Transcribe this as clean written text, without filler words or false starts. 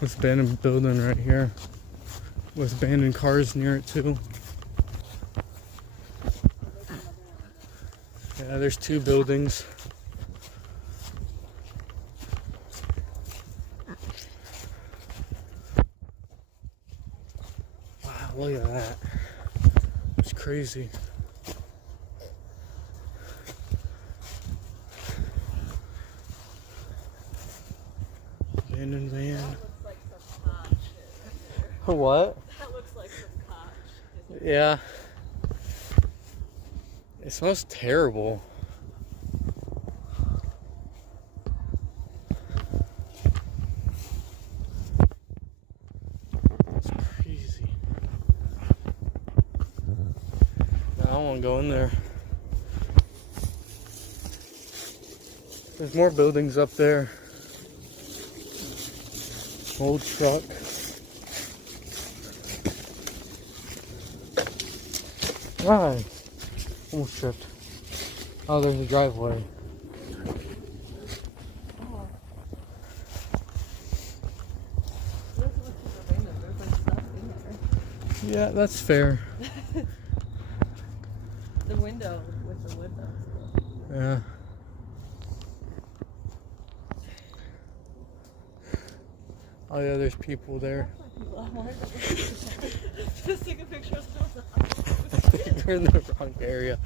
This abandoned building right here with abandoned cars near it too. Yeah, there's two buildings. Wow, look at that. It's crazy. Abandoned van. That looks like some hot shit. What? That looks like some hot shit. Yeah. It smells terrible. It's crazy. No, I don't want to go in there. There's more buildings up there. Old truck. Right. Almost tripped. Oh, there's a driveway. Oh. You have to look through the window. There's like stuff in Yeah, that's fair. there. The window with the wood though. Yeah. Oh yeah, there's people there. Just take a picture of someone. We're in the wrong area.